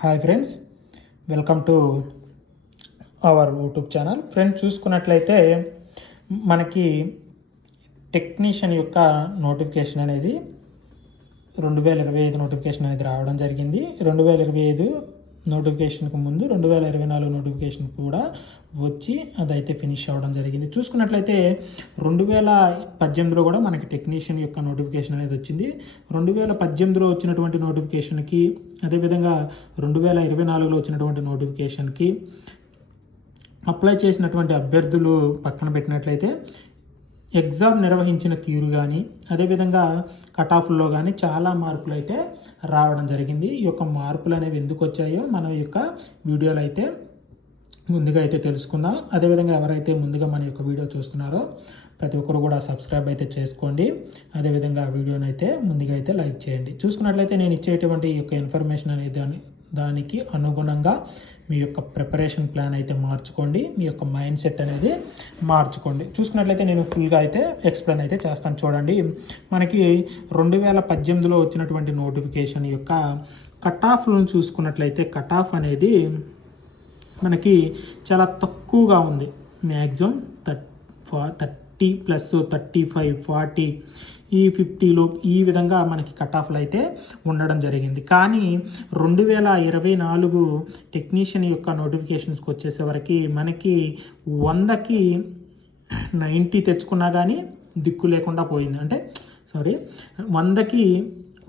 Hi friends welcome to our YouTube channel friends చూసుకున్నట్లయితే మనకి technician యొక్క నోటిఫికేషన్ అనేది రెండు వేల ఇరవై ఐదు నోటిఫికేషన్ అనేది రావడం జరిగింది. రెండు వేల ఇరవై ఐదు నోటిఫికేషన్కు ముందు రెండు వేల ఇరవై నాలుగు నోటిఫికేషన్ కూడా వచ్చి అదైతే ఫినిష్ అవ్వడం జరిగింది. చూసుకున్నట్లయితే రెండు వేల పద్దెనిమిదిలో కూడా మనకి టెక్నీషియన్ యొక్క నోటిఫికేషన్ అనేది వచ్చింది. రెండు వేల పద్దెనిమిదిలో వచ్చినటువంటి నోటిఫికేషన్కి అదేవిధంగా రెండు వేల ఇరవై నాలుగులో వచ్చినటువంటి నోటిఫికేషన్కి అప్లై చేసినటువంటి అభ్యర్థులు పక్కన పెట్టినట్లయితే ఎగ్జామ్ నిర్వహించిన తీరు కానీ అదేవిధంగా కట్ ఆఫ్లో కానీ చాలా మార్పులు అయితే రావడం జరిగింది. ఈ యొక్క మార్పులు అనేవి ఎందుకు వచ్చాయో మన యొక్క వీడియోలో అయితే ముందుగా అయితే తెలుసుకుందాం. అదేవిధంగా ఎవరైతే ముందుగా మన యొక్క వీడియో చూస్తున్నారో ప్రతి ఒక్కరు కూడా సబ్స్క్రైబ్ అయితే చేసుకోండి. అదేవిధంగా ఆ వీడియోని అయితే ముందుగా అయితే లైక్ చేయండి. చూసుకున్నట్లయితే నేను ఇచ్చేటువంటి ఈ యొక్క ఇన్ఫర్మేషన్ అనేది దానికి అనుగుణంగా మీ యొక్క ప్రిపరేషన్ ప్లాన్ అయితే మార్చుకోండి. మీ యొక్క మైండ్ సెట్ అనేది మార్చుకోండి. చూసుకున్నట్లయితే నేను ఫుల్గా అయితే ఎక్స్ప్లెయిన్ అయితే చేస్తాను. చూడండి. మనకి రెండు వేల పద్దెనిమిదిలో వచ్చినటువంటి నోటిఫికేషన్ యొక్క కట్ ఆఫ్లను చూసుకున్నట్లయితే కట్ ఆఫ్ అనేది మనకి చాలా తక్కువగా ఉంది. Maximum thirty thirty plus thirty five forty ఈ ఫిఫ్టీలో ఈ విధంగా మనకి కట్ ఆఫ్లు అయితే ఉండడం జరిగింది. కానీ రెండు వేల ఇరవై నాలుగు టెక్నీషియన్ యొక్క నోటిఫికేషన్స్కి వచ్చేసేవరకు మనకి వందకి నైంటీ తెచ్చుకున్నా కానీ దిక్కు లేకుండా పోయింది. అంటే సారీ వందకి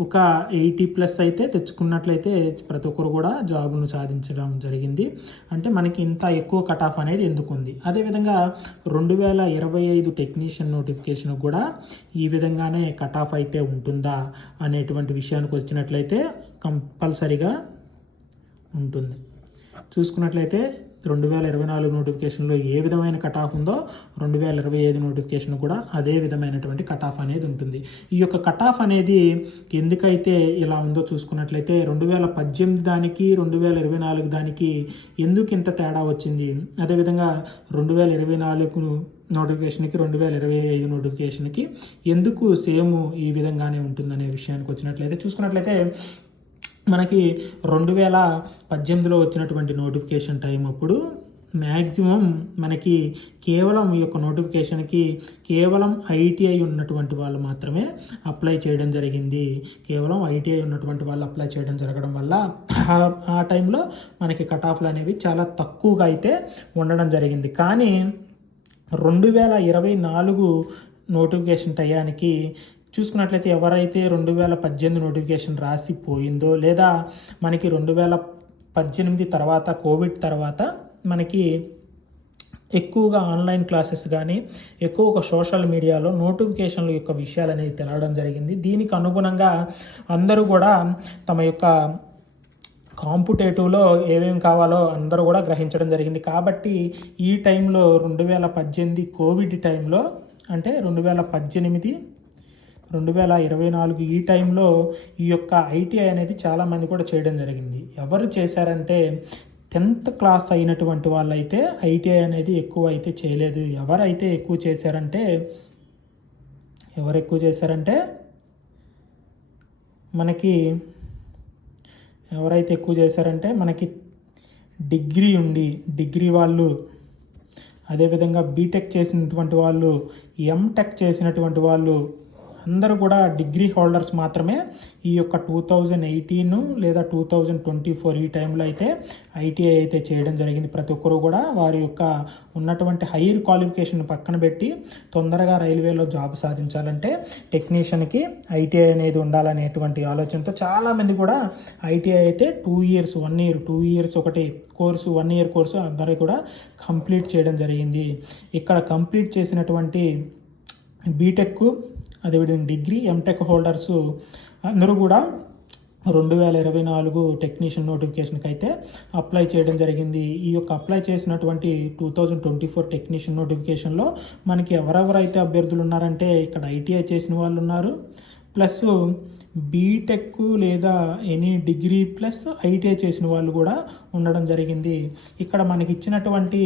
ఒక ఎయిటీ ప్లస్ అయితే తెచ్చుకున్నట్లయితే ప్రతి ఒక్కరు కూడా జాబ్ను సాధించడం జరిగింది. అంటే మనకి ఇంత ఎక్కువ కట్ ఆఫ్ అనేది ఎందుకు ఉంది? అదేవిధంగా రెండు వేల ఇరవై ఐదు టెక్నీషియన్ నోటిఫికేషన్ కూడా ఈ విధంగానే కట్ ఆఫ్ అయితే ఉంటుందా అనేటువంటి విషయానికి వచ్చినట్లయితే కంపల్సరిగా ఉంటుంది. చూసుకున్నట్లయితే రెండు వేల ఇరవై నాలుగు నోటిఫికేషన్లో ఏ విధమైన కట్ ఆఫ్ ఉందో రెండు వేల ఇరవై ఐదు నోటిఫికేషన్ కూడా అదే విధమైనటువంటి కట్ ఆఫ్ అనేది ఉంటుంది. ఈ యొక్క కట్ ఆఫ్ అనేది ఎందుకైతే ఇలా ఉందో చూసుకున్నట్లయితే రెండు వేల పద్దెనిమిది దానికి రెండు వేల ఇరవై నాలుగు దానికి ఎందుకు ఇంత తేడా వచ్చింది? అదేవిధంగా రెండు వేల ఇరవై నాలుగు నోటిఫికేషన్కి రెండు వేల ఇరవై ఐదు నోటిఫికేషన్కి ఎందుకు సేమ్ ఈ విధంగానే ఉంటుందనే విషయానికి వచ్చినట్లయితే చూసుకున్నట్లయితే మనకి రెండు వేల పద్దెనిమిదిలో వచ్చినటువంటి నోటిఫికేషన్ టైం అప్పుడు మ్యాక్సిమం మనకి కేవలం ఈ యొక్క నోటిఫికేషన్కి కేవలం ఐటీఐ ఉన్నటువంటి వాళ్ళు మాత్రమే అప్లై చేయడం జరిగింది. కేవలం ఐటీఐ ఉన్నటువంటి వాళ్ళు అప్లై చేయడం జరగడం వల్ల ఆ- టైంలో మనకి కట్ ఆఫ్లు అనేవి చాలా తక్కువగా అయితే ఉండడం జరిగింది. కానీ రెండు వేల ఇరవై నాలుగు నోటిఫికేషన్ టయానికి చూసుకున్నట్లయితే ఎవరైతే రెండు వేల పద్దెనిమిది నోటిఫికేషన్ రాసిపోయిందో లేదా మనకి రెండు వేల పద్దెనిమిది తర్వాత కోవిడ్ తర్వాత మనకి ఎక్కువగా ఆన్లైన్ క్లాసెస్ కానీ ఎక్కువగా సోషల్ మీడియాలో నోటిఫికేషన్ల యొక్క విషయాలు అనేది తెలవడం జరిగింది. దీనికి అనుగుణంగా అందరూ కూడా తమ యొక్క కాంపిటేటివ్లో ఏమేమి కావాలో అందరూ కూడా గ్రహించడం జరిగింది. కాబట్టి ఈ టైంలో రెండు వేల పద్దెనిమిది కోవిడ్ టైంలో అంటే రెండు వేల పద్దెనిమిది రెండు వేల ఇరవై నాలుగు ఈ టైంలో ఈ యొక్క ఐటీఐ అనేది చాలామంది కూడా చేయడం జరిగింది. ఎవరు చేశారంటే టెన్త్ క్లాస్ అయినటువంటి వాళ్ళైతే ఐటీఐ అనేది ఎక్కువ అయితే చేయలేదు. ఎవరైతే ఎక్కువ చేశారంటే ఎవరు ఎక్కువ చేశారంటే మనకి ఎవరైతే ఎక్కువ చేశారంటే మనకి డిగ్రీ ఉండి డిగ్రీ వాళ్ళు అదేవిధంగా బీటెక్ చేసినటువంటి వాళ్ళు ఎంటెక్ చేసినటువంటి వాళ్ళు అందరూ కూడా డిగ్రీ హోల్డర్స్ మాత్రమే ఈ యొక్క టూ థౌజండ్ ఎయిటీన్ లేదా టూ థౌజండ్ ట్వంటీ ఫోర్ ఈ టైంలో అయితే ఐటీఐ అయితే చేయడం జరిగింది. ప్రతి ఒక్కరూ కూడా వారి యొక్క ఉన్నటువంటి హైయర్ క్వాలిఫికేషన్ పక్కన పెట్టి తొందరగా రైల్వేలో జాబ్ సాధించాలంటే టెక్నీషియన్కి ఐటీఐ అనేది ఉండాలనేటువంటి ఆలోచనతో చాలామంది కూడా ఐటీఐ అయితే two years one year two years ఒకటి కోర్సు వన్ ఇయర్ కోర్సు అందరూ కూడా కంప్లీట్ చేయడం జరిగింది. ఇక్కడ కంప్లీట్ చేసినటువంటి బీటెక్ అదేవిధంగా డిగ్రీ ఎంటెక్ హోల్డర్స్ అందరూ కూడా రెండు వేల ఇరవై నాలుగు టెక్నీషియన్ నోటిఫికేషన్కి అయితే అప్లై చేయడం జరిగింది. ఈ యొక్క అప్లై చేసినటువంటి two thousand twenty four technician నోటిఫికేషన్లో మనకి ఎవరెవరైతే అభ్యర్థులు ఉన్నారంటే ఇక్కడ ఐటీఐ చేసిన వాళ్ళు ఉన్నారు ప్లస్ బీటెక్ లేదా ఎనీ డిగ్రీ ప్లస్ ఐటీఐ చేసిన వాళ్ళు కూడా ఉండడం జరిగింది. ఇక్కడ మనకి ఇచ్చినటువంటి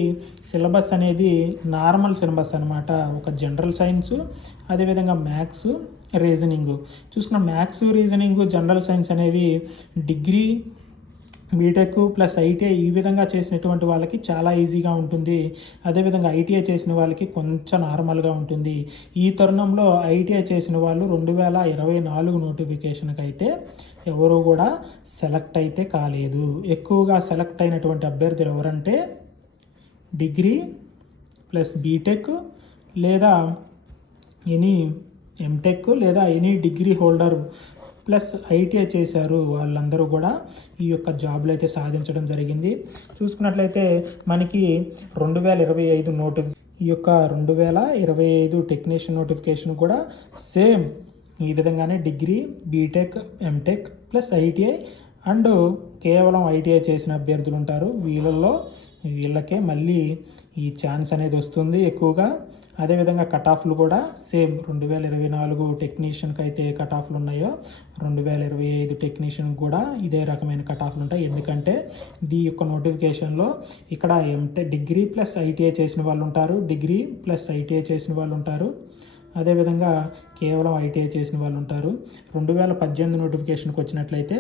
సిలబస్ అనేది నార్మల్ సిలబస్ అనమాట ఒక జనరల్ సైన్స్ అదేవిధంగా మ్యాథ్స్ రీజనింగ్. చూసుకున్న మ్యాథ్స్ రీజనింగ్ జనరల్ సైన్స్ అనేవి డిగ్రీ బీటెక్ ప్లస్ ఐటీఐ ఈ విధంగా చేసినటువంటి వాళ్ళకి చాలా ఈజీగా ఉంటుంది. అదేవిధంగా ఐటీఐ చేసిన వాళ్ళకి కొంచెం నార్మల్గా ఉంటుంది. ఈ తరుణంలో ఐటీఐ చేసిన వాళ్ళు రెండు వేల ఇరవై నాలుగు నోటిఫికేషన్కి అయితే ఎవరు కూడా సెలెక్ట్ అయితే కాలేదు. ఎక్కువగా సెలెక్ట్ అయినటువంటి అభ్యర్థులు ఎవరంటే డిగ్రీ ప్లస్ బీటెక్ లేదా ఎనీ ఎంటెక్ లేదా any degree holder plus ITI చేశారు వాళ్ళందరూ కూడా ఈ యొక్క జాబ్లు అయితే సాధించడం జరిగింది. చూసుకున్నట్లయితే మనకి రెండు వేల ఇరవై ఐదు నోటి ఈ యొక్క రెండు వేల ఇరవై ఐదు టెక్నీషియన్ నోటిఫికేషన్ కూడా సేమ్ ఈ విధంగానే degree BTech MTech plus ITI and కేవలం ఐటీఐ చేసిన అభ్యర్థులు ఉంటారు. వీళ్ళల్లో వీళ్ళకే మళ్ళీ ఈ ఛాన్స్ అనేది వస్తుంది ఎక్కువగా. అదేవిధంగా కట్ ఆఫ్లు కూడా సేమ్. రెండు వేల ఇరవై నాలుగు టెక్నీషియన్కి అయితే కట్ ఆఫ్లు ఉన్నాయో రెండు వేల ఇరవై ఐదు టెక్నీషియన్ కూడా ఇదే రకమైన కట్ ఆఫ్లు ఉంటాయి. ఎందుకంటే దీ యొక్క నోటిఫికేషన్లో ఇక్కడ ఎంటే డిగ్రీ ప్లస్ ఐటీఐ చేసిన వాళ్ళు ఉంటారు డిగ్రీ ప్లస్ ఐటీఐ చేసిన వాళ్ళు ఉంటారు అదేవిధంగా కేవలం ఐటీఐ చేసిన వాళ్ళు ఉంటారు. రెండు వేల పద్దెనిమిది నోటిఫికేషన్కి వచ్చినట్లయితే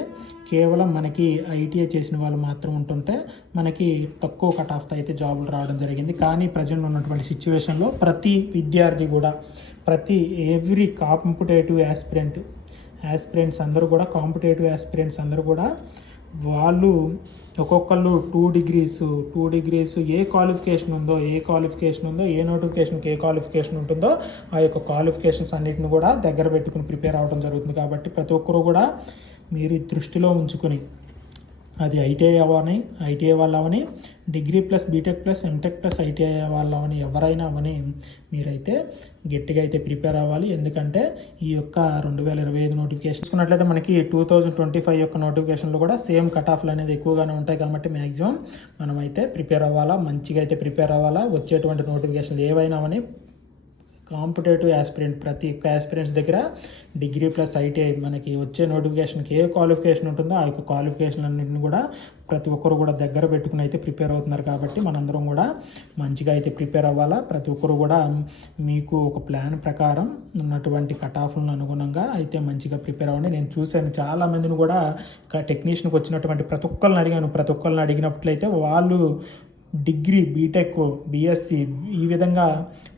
కేవలం మనకి ఐటీఐ చేసిన వాళ్ళు మాత్రం ఉంటుంటే మనకి తక్కువ కట్ ఆఫ్తో అయితే జాబులు రావడం జరిగింది. కానీ ప్రజెంట్ ఉన్నటువంటి సిచ్యువేషన్లో ప్రతి విద్యార్థి కూడా ప్రతి ఎవ్రీ కాంపిటేటివ్ యాస్పిరెంట్ యాస్పిరెంట్స్ అందరూ కూడా కాంపిటేటివ్ యాస్పిరెంట్స్ అందరూ కూడా వాళ్ళు ఒక్కొక్కళ్ళు టూ డిగ్రీస్ టూ డిగ్రీస్ ఏ క్వాలిఫికేషన్ ఉందో ఏ క్వాలిఫికేషన్ ఉందో ఏ నోటిఫికేషన్కి ఏ క్వాలిఫికేషన్ ఉంటుందో ఆ యొక్క క్వాలిఫికేషన్స్ అన్నిటిని కూడా దగ్గర పెట్టుకుని ప్రిపేర్ అవ్వడం జరుగుతుంది. కాబట్టి ప్రతి ఒక్కరూ కూడా మీరు దృష్టిలో ఉంచుకొని అది ఐటీఐ అవని ఐటీఐ వాళ్ళు అవని degree plus BTech plus MTech plus ITI వాళ్ళు అవని ఎవరైనా అవని మీరైతే గట్టిగా అయితే ప్రిపేర్ అవ్వాలి. ఎందుకంటే ఈ యొక్క రెండు వేల ఇరవై ఐదు నోటిఫికేషన్ చూసుకున్నట్లయితే మనకి టూ థౌజండ్ ట్వంటీ ఫైవ్ యొక్క నోటిఫికేషన్లు కూడా సేమ్ కట్ ఆఫ్లు అనేది ఎక్కువగానే ఉంటాయి కాబట్టి మ్యాక్సిమం మనమైతే ప్రిపేర్ అవ్వాలా మంచిగా అయితే ప్రిపేర్ అవ్వాలా వచ్చేటువంటి నోటిఫికేషన్లు ఏవైనా అవని కాంపిటేటివ్ యాస్పిరెంట్ ప్రతి ఒక్క యాస్పిరెంట్స్ దగ్గర డిగ్రీ ప్లస్ ఐటీఐ మనకి వచ్చే నోటిఫికేషన్కి ఏ క్వాలిఫికేషన్ ఉంటుందో ఆ యొక్క క్వాలిఫికేషన్ అన్నింటిని కూడా ప్రతి ఒక్కరు కూడా దగ్గర పెట్టుకుని అయితే ప్రిపేర్ అవుతున్నారు కాబట్టి మనందరం కూడా మంచిగా అయితే ప్రిపేర్ అవ్వాలా. ప్రతి ఒక్కరు కూడా మీకు ఒక ప్లాన్ ప్రకారం ఉన్నటువంటి కట్ ఆఫ్లను అనుగుణంగా అయితే మంచిగా ప్రిపేర్ అవ్వండి. నేను చూశాను చాలా మందిని కూడా టెక్నీషియన్కి వచ్చినటువంటి ప్రతి ఒక్కరిని అడిగాను. ప్రతి ఒక్కరిని అడిగినట్లయితే వాళ్ళు డిగ్రీ బీటెక్ బీఎస్సీ ఈ విధంగా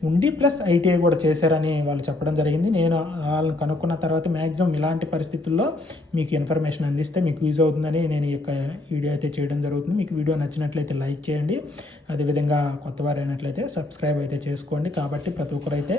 ఉండి ప్లస్ ఐటీఐ కూడా చేశారని వాళ్ళు చెప్పడం జరిగింది. నేను వాళ్ళని కనుక్కున్న తర్వాత మ్యాక్సిమం ఇలాంటి పరిస్థితుల్లో మీకు ఇన్ఫర్మేషన్ అందిస్తే మీకు యూజ్ అవుతుందని నేను ఈ యొక్క వీడియో అయితే చేయడం జరుగుతుంది. మీకు వీడియో నచ్చినట్లయితే లైక్ చేయండి. అదేవిధంగా కొత్త వారు అయినట్లయితే సబ్స్క్రైబ్ అయితే చేసుకోండి. కాబట్టి ప్రతి ఒక్కరైతే